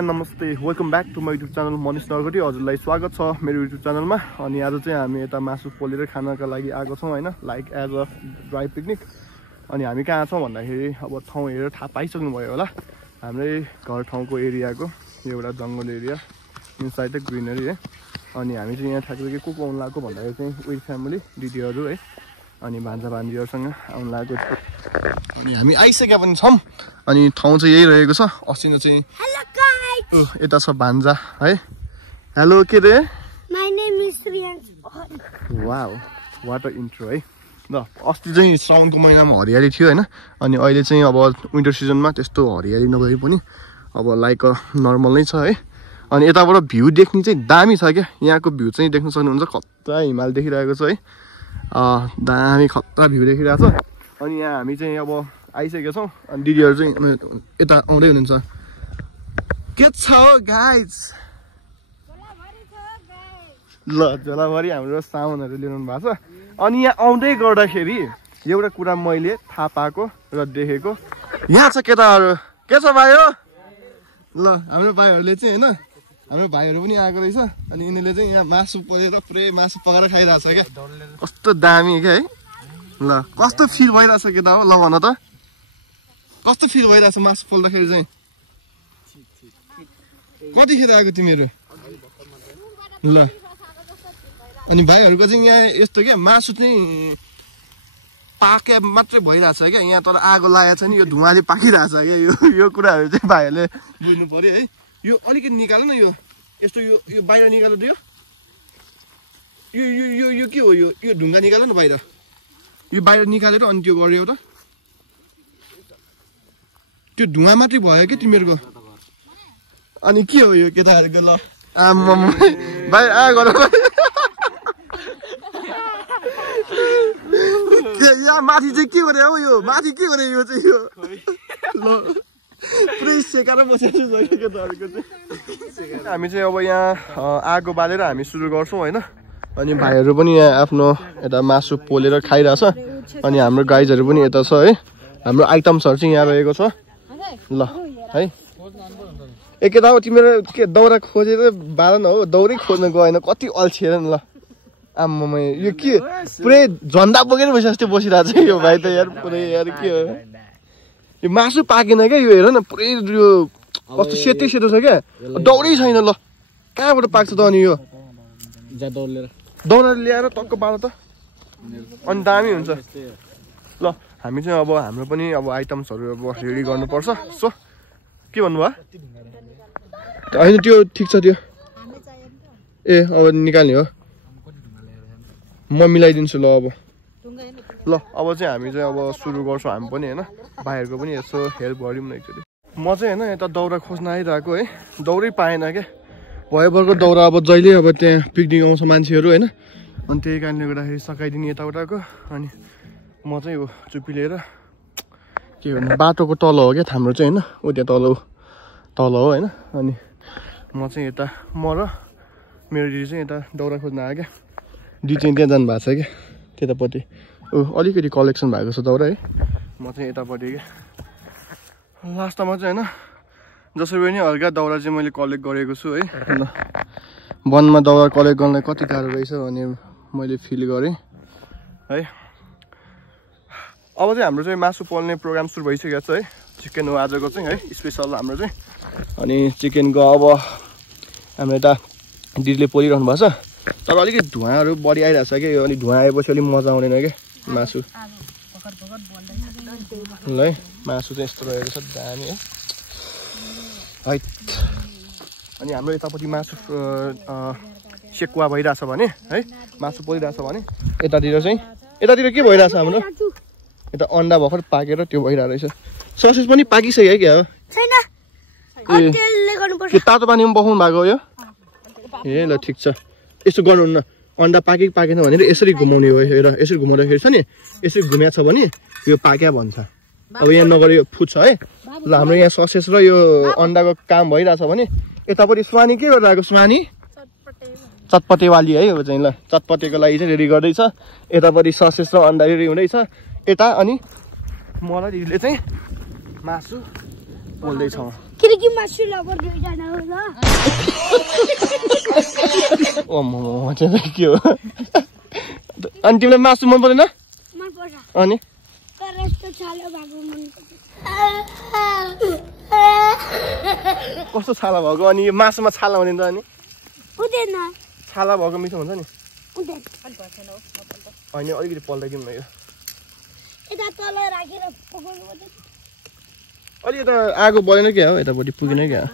And नमस्ते welcome back to my YouTube channel Manish Nargati. हजुरलाई स्वागत छ मेरो युट्युब च्यानलमा। अनि आज चाहिँ हामी यता मासु पोलेर खानका लागि आएको छौँ होइन, like as a dry picnic. अनि हामी कहाँ छौँ भन्दाखेरि अब ठाउँ हेरेर थाहा पाइसक्नुभयो होला, हाम्रै घर ठाउँको एरियाको यो एउटा जङ्गल एरिया, इनसाइड द ग्रिनरी है। अनि हामी चाहिँ यहाँ ठ्याक्कै को आउनु लागेको भन्दाखेरि चाहिँ विथ फ्यामिली दिदीहरू है, अनि भान्जा भान्जीहरूसँग आउनु लागेको। अनि हामी आइसकेका पनि छौँ। अनि ठाउँ चाहिँ यही रहेको छ। अस्ति न चाहिँ यता छ भान्जा है। हेलो के रे? My name is Shreyansh. Wow what a intro है। ल अस्ति चाहिँ साउनको महिनामा हरियाली थियो होइन, अनि अहिले चाहिँ अब विन्टर सिजनमा त्यस्तो हरियाली नभए पनि अब लाइक अ नर्मल नै छ है। अनि यताबाट भ्यू देख्ने चाहिँ दामी छ क्या, यहाँको भ्यू चाहिँ देख्न सक्नुहुन्छ। खतरा हिमाल देखिरहेको छ है, दामी खतरा भ्यू देखिरहेको छ। अनि यहाँ हामी चाहिँ अब आइसकेका छौँ। अनि दिदीहरू चाहिँ यता आउँदै हुनुहुन्छ। के छ गाइज? ल झोलाभरि हाम्रो सामानहरू ल्याउनु भएको छ। अनि यहाँ आउँदै गर्दाखेरि एउटा कुरा मैले थाहा पाएको र देखेको, यहाँ छ केटाहरू। के छ भाइ हो? ल हाम्रो भाइहरूले चाहिँ होइन, हाम्रो भाइहरू पनि आएको रहेछ। अनि यिनीहरूले चाहिँ यहाँ मासु परेर पुरै मासु पकाएर खाइरहेछ क्या, कस्तो दामी क्या है। ल कस्तो फिल भइरहेछ केटा हो? ल भन त, कस्तो फिल भइरहेछ मासु पोल्दाखेरि चाहिँ? कतिखेर आएको तिमीहरू? ल अनि भाइहरूको चाहिँ यहाँ यस्तो क्या, मासु चाहिँ पाके मात्रै भइरहेछ क्या यहाँ, तर आगो लागेको छ नि, यो धुवाले पाकिरहेछ क्या। यो कुराहरू चाहिँ भाइहरूले बुझ्नु पर्यो है। यो अलिकति निकाल न, यो यस्तो यो बाहिर निकाल्नु दियो। यो यो यो यो के हो? यो ढुङ्गा निकाल न बाहिर, यो बाहिर निकालेर अनि त्यो गर्यो त। त्यो धुवा मात्रै भयो कि तिमीहरूको? अनि के हो यो केटाहरूको? ल आम्म भाइ आ गर यहाँ माथि चाहिँ के गरे हो? यो माथि के गरे? यो चाहिँ यो ल पुरै सेकाएर बसेको छु केटाहरूको चाहिँ। हामी चाहिँ अब यहाँ आगो बालेर हामी सुरु गर्छौँ होइन। अनि भाइहरू पनि यहाँ आफ्नो यता मासु पोलेर खाइरहेछ। अनि हाम्रो गाइजहरू पनि यता छ है। हाम्रो आइटम्सहरू चाहिँ यहाँ रहेको छ। ल है केटा हो, तिमीहरू के दाउरा खोजेर बालन हो? दौरै खोज्न गएन, कति अल्छिएर नि। ल आम्मा यो के पुरै झन्डा बोकेर बसिरहेको बसिरहेको छ यो भाइ त यार, पुरै यार के हो यो? मासु पाकेन क्या यो, हेर न पुरै यो कस्तो सेतै सेतो छ क्या, दौरै छैन। ल कहाँबाट पाक्छ त? अनि यो दौरा ल्याएर टक्क बाल त, अनि दामी हुन्छ। ल हामी चाहिँ अब हाम्रो पनि अब आइटम्सहरू अब रेडी गर्नुपर्छ। सो के भन्नुभयो? होइन त्यो ठिक छ त्यो। ए अब निकाल्ने हो, म मिलाइदिन्छु। ल अब चाहिँ हामी चाहिँ अब सुरु गर्छौँ हामी पनि होइन। भाइहरूको पनि यसो हेल्प गऱ्यौँ न एकचोटि। म चाहिँ होइन यता दाउरा खोज्न आइरहेको है, दौरै पाएन क्या। भयभरको दाउरा अब जहिले अब त्यहाँ पिकनिक आउँछ मान्छेहरू होइन, अनि त्यही कारणले गर्दाखेरि सकाइदिने यताउताको। अनि म चाहिँ यो चुप्पी लिएर के भन्नु, बाटोको तल हो क्या हाम्रो चाहिँ होइन, ऊ त्यहाँ तल हो होइन। अनि म चाहिँ यता, म र मेरो दिदी चाहिँ यता दाउरा खोज्न आयो क्या। दिदी चाहिँ त्यहाँ जानु भएको छ क्या, त्यतापट्टि अलिकति कलेक्सन भएको छ दाउरा है। म चाहिँ यतापट्टि क्या लास्टमा चाहिँ होइन, जसरी पनि हल्का दाउरा चाहिँ मैले कलेक्ट गरेको छु है। ल वनमा दाउरा कलेक्ट गर्नलाई कति गाह्रो रहेछ भने मैले फिल गरेँ है। अब चाहिँ हाम्रो चाहिँ मासु पोल्ने प्रोग्राम सुरु भइसकेको छ है। चिकन हो आजको चाहिँ है, स्पेसल हाम्रो चाहिँ। अनि चिकनको अब हाम्रो यता दिदीले पोलिरहनु भएको छ, तर अलिकति धुवाँहरू बढी आइरहेको छ क्या यो। अनि धुवाँ आएपछि अलिक मजा आउँदैन क्या मासु। ल है मासु चाहिँ यस्तो रहेको छ दामी है। अनि हाम्रो यतापट्टि मासु सेकुवा भइरहेछ भने है, मासु पोलिरहेछ भने यतातिर के भइरहेछ हाम्रो? यता अन्डा भर्खर पाकेर त्यो भइरहेको रहेछ। ससेज पनि पाकिसक्यो क्या हो? के तातो पानीमा पकाउनु भएको यो? ए ल ठिक छ, यसो गर्नुहुन्न। अन्डा पाकेन भनेर यसरी घुमाउने हो। हेर यसरी घुमाउँदाखेरि छ नि, यसरी घुमेको छ भने यो पाक्या भन्छ। अब यहाँ नगरे यो फुट्छ है। ल हाम्रो यहाँ ससेज र यो अन्डाको काम भइरहेछ भने यतापट्टि स्वानी के गरिरहेको? स्वानी चटपटेवाली है यो चाहिँ। ल चटपटेको लागि चाहिँ रेडी गर्दैछ। यतापट्टि ससेज र अन्डा रेडी हुँदैछ यता। अनि मलाई दिदीले चाहिँ मासु पोल्दैछौँ। किनकि मासु लभर दुईजना हो ल ओ म चाहिँ के हो अनि तिमीलाई मासु मन पर्दैन मन पर्छ अनि तर यस्तो छाला भएको मन पर्छ कस्तो छाला भएको अनि यो मासुमा छाला हुँदैन त अनि हुँदैन छाला भएको मिठो हुन्छ नि हुँदैन होइन अलिकति पल्टाइदिउँ न यो यता तल राखेर पकाउनु पर्छ अलि यता आगो बलेन क्या हो यतापट्टि पुगेन क्या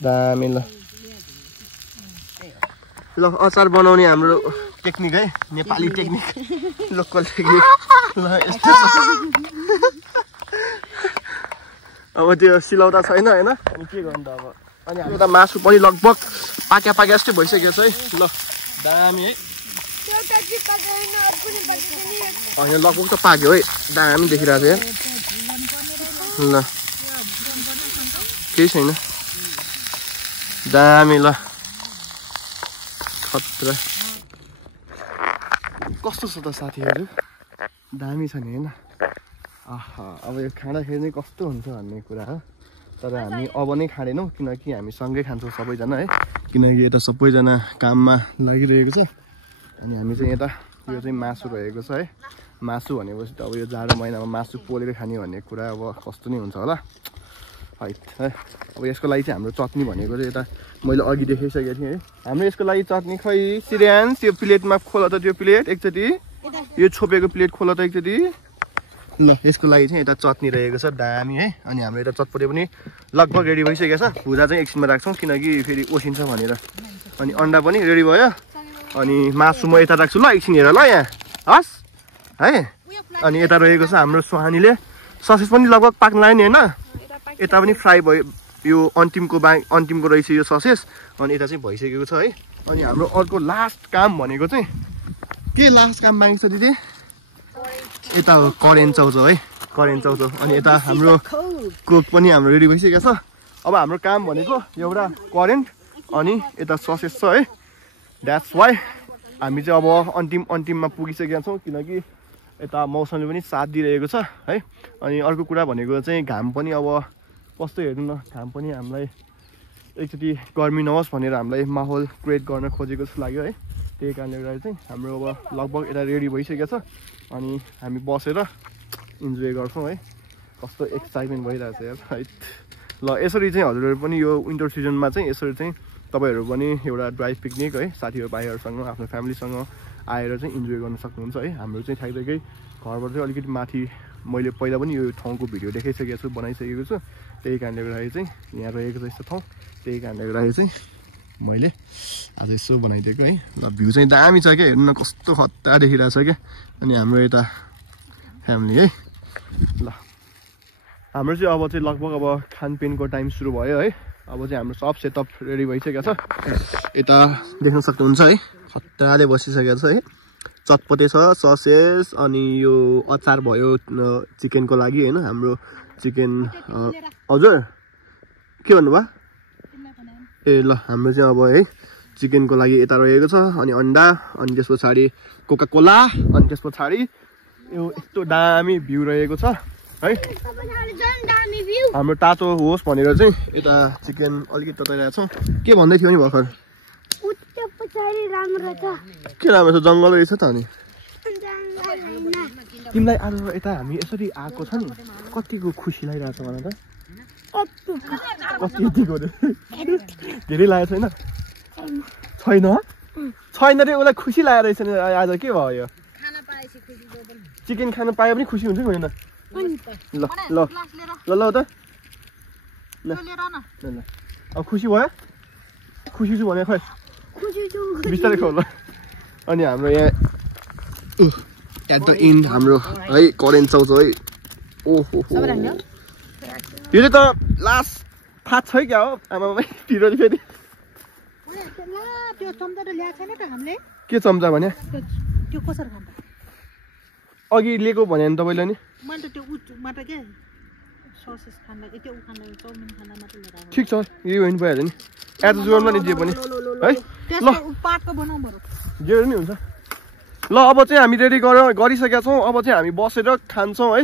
दामी ल ल अचार बनाउने हाम्रो टेक्निक है नेपाली टेक्निक लोकल टेक्निक ल यस्तो अब त्यो सिलौटा छैन होइन अनि के गर्नु त अब अनि हाम्रो त मासु पनि लगभग पाक्या जस्तै भइसकेको छ है ल दामी है होइन लगभग त पाक्यो है दामी देखिरहेको थियो ल केही छैन दामी ल खतरा कस्तो छ त साथीहरू दामी छ नि होइन आहा अब यो खाँदाखेरि चाहिँ कस्तो हुन्छ भन्ने कुरा हो तर हामी अब नै खाँदैनौँ किनकि हामी सँगै खान्छौँ सबैजना है किनकि यता सबैजना काममा लागिरहेको छ अनि हामी चाहिँ यता यो चाहिँ मासु रहेको छ है मासु भनेपछि त अब यो जाडो महिनामा मासु पोलेर खाने भन्ने कुरा अब कस्तो नै हुन्छ होला है अब यसको लागि चाहिँ हाम्रो चटनी भनेको चाहिँ यता मैले अघि देखाइसकेको थिएँ है हाम्रो यसको लागि चटनी खै सिरियन्स त्यो प्लेटमा खोला त त्यो प्लेट एकचोटि यो छोपेको प्लेट खोला त एकचोटि ल यसको लागि चाहिँ यता चटनी रहेको छ दामी है अनि हाम्रो यता चटपटे पनि लगभग रेडी भइसकेको छ भुजा चाहिँ एकछिनमा राख्छौँ किनकि फेरि ओसिन्छ भनेर अनि अन्डा पनि रेडी भयो अनि मासु म यता राख्छु ल एकछिन हेर ल यहाँ हस् है अनि यता रहेको छ हाम्रो सुहानीले ससेज पनि लगभग पाक्न लाग्यो नि होइन यता पनि फ्राई भयो यो अन्तिमको रहेछ यो ससेज अनि यता चाहिँ भइसकेको छ है अनि हाम्रो अर्को लास्ट काम भनेको चाहिँ के लास्ट काम बाँकी छ दिदी यता हो करेन्ट चाउचाउ है करेन्ट चाउचाउ अनि यता हाम्रो कोक पनि हाम्रो रेडी भइसकेको छ अब हाम्रो काम भनेको एउटा करेन्ट अनि यता ससेज छ है द्याट्स वाइ हामी चाहिँ अब अन्तिममा पुगिसकेका छौँ किनकि यता मौसमले पनि साथ दिइरहेको छ है अनि अर्को कुरा भनेको चाहिँ घाम पनि अब कस्तो हेर्नु न घाम पनि हामीलाई एकचोटि गर्मी नहोस् भनेर हामीलाई माहौल क्रिएट गर्न खोजेको जस्तो लाग्यो है त्यही कारणले गर्दा चाहिँ हाम्रो अब लगभग यता रेडी भइसकेको छ अनि हामी बसेर इन्जोय गर्छौँ है कस्तो एक्साइटमेन्ट भइरहेको छ यार है ल यसरी चाहिँ हजुरहरू पनि यो विन्टर सिजनमा चाहिँ यसरी चाहिँ तपाईँहरू पनि एउटा ड्राई पिकनिक है साथीहरू भाइहरूसँग आफ्नो फ्यामिलीसँग आएर चाहिँ इन्जोय गर्न सक्नुहुन्छ है हाम्रो चाहिँ ठ्याक्कै घरबाट चाहिँ अलिकति माथि मैले पहिला पनि यो ठाउँको भिडियो देखाइसकेको छु बनाइसकेको छु त्यही कारणले गर्दाखेरि चाहिँ यहाँ रहेको छ यस्तो ठाउँ त्यही कारणले गर्दाखेरि चाहिँ मैले आज यसो बनाइदिएको है ल भ्यू चाहिँ दामी छ क्या हेर्नु न कस्तो खतरा देखिरहेको छ क्या अनि हाम्रो यता फ्यामिली है ल हाम्रो चाहिँ अब चाहिँ लगभग अब खानपिनको टाइम सुरु भयो है अब चाहिँ हाम्रो सब सेटअप रेडी भइसकेको छ यता देख्न सक्नुहुन्छ है खतराले बसिसकेको छ है चटपटे छ ससेस अनि यो अचार भयो चिकनको लागि होइन हाम्रो चिकन हजुर के भन्नुभयो ए ल हाम्रो चाहिँ अब है चिकनको लागि यता रहेको छ अनि अन्डा अनि त्यस पछाडि कोका कोला अनि त्यस पछाडि यो यस्तो दामी भ्यू रहेको छ है हाम्रो तातो होस् भनेर चाहिँ यता चिकन अलिकति तताइरहेको छौँ के भन्दै थियो नि भर्खर के राम्रो छ जङ्गल रहेछ त अनि तिमीलाई आज यता हामी यसरी आएको छ नि कतिको खुसी लागिरहेको छ मलाई त कतिको धेरै लागेको छैन छैन रे उसलाई खुसी लागेको रहेछ नि आज के भयो यो चिकन खान पाए पनि खुसी हुन्छ नि होइन ल ल ल ल त ल अब खुसी भयो खुसी छु भने खै बिस्तारै खाऊ ल अनि हाम्रो यहाँ एट द इन्ड हाम्रो है करेन्ट चाउचाउ है ओहो यो चाहिँ त लास्ट थाहा छ क्या हो आमामा पिरो फेरि के चम्चा भने अघि लिएको भने नि तपाईँले नि ठिक छ यही होइन भइहाल्यो नि एज जोनमा नि जे पनि है ल जे नि हुन्छ ल अब चाहिँ हामी रेडी गरिसकेका छौँ अब चाहिँ हामी बसेर खान्छौँ है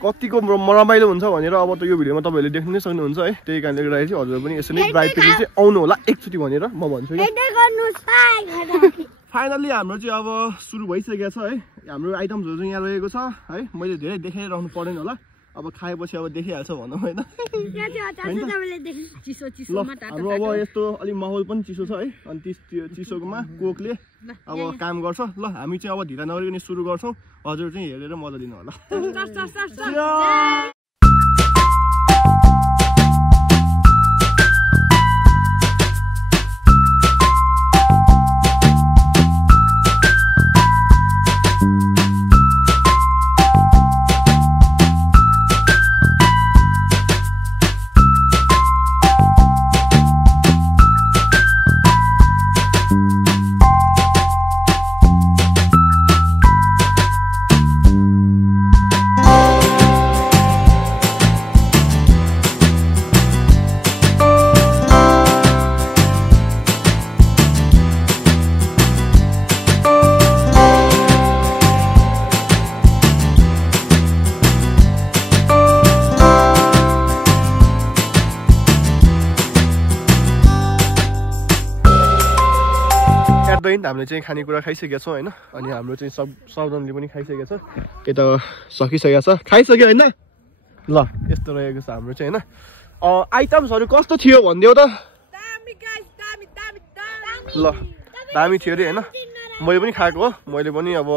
कतिको रमाइलो हुन्छ भनेर अब त यो भिडियोमा तपाईँहरूले देख्नु नै सक्नुहुन्छ है। त्यही कारणले गर्दाखेरि चाहिँ हजुर पनि यसरी नै ब्राइड पिकनिक चाहिँ आउनु होला एकचोटि भनेर म भन्छु कि। फाइनल्ली हाम्रो चाहिँ अब सुरु भइसकेको छ है। हाम्रो आइटम्सहरू चाहिँ यहाँ रहेको छ है। मैले धेरै देखाइरहनु पर्दैन होला, अब खाएपछि अब देखिहाल्छ भनौँ होइन। हाम्रो अब यस्तो अलिक माहौल पनि चिसो छ है। अनि त्यो चिसोकोमा कोकले अब काम गर्छ। ल हामी चाहिँ अब ढिला नगरिकन सुरु गर्छौँ। हजुर चाहिँ हेरेर मजा लिनु होला। हामीले चाहिँ खानेकुरा खाइसकेका छौँ होइन। अनि हाम्रो चाहिँ साउदनले पनि खाइसकेको छ। यता सकिसकेको छ, खाइसक्यो होइन। ल यस्तो रहेको छ हाम्रो चाहिँ होइन। आइटम्सहरू कस्तो थियो भनिदेऊ त। ल दामी थियो अरे होइन। मैले पनि खाएको हो, मैले पनि अब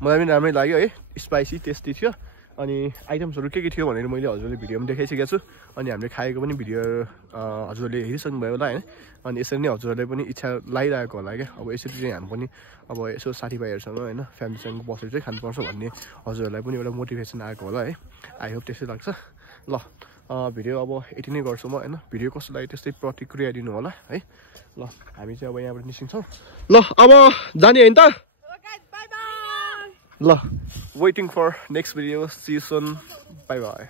मलाई पनि राम्रै लाग्यो है। स्पाइसी टेस्टी थियो। अनि आइटम्सहरू के थियो भनेर मैले हजुरले भिडियोमा देखाइसकेको छु। अनि हामीले खाएको पनि भिडियो हजुरले हेरिसक्नु भयो होला होइन। अनि यसरी नै हजुरहरूले पनि इच्छा लागिरहेको होला क्या। अब यसरी चाहिँ हामी पनि अब यसो साथीभाइहरूसँग होइन फ्यामिलीसँग बसेर चाहिँ खानुपर्छ भन्ने हजुरहरूलाई पनि एउटा मोटिभेसन आएको होला है। आई होप त्यस्तै लाग्छ। ल भिडियो अब यति नै गर्छु म होइन। भिडियो कस्तो लाग्यो त्यस्तै प्रतिक्रिया दिनु होला है। ल हामी चाहिँ अब यहाँबाट निस्किन्छौँ। ल अब जाने होइन त। ल waiting for next video. See you soon. Bye bye.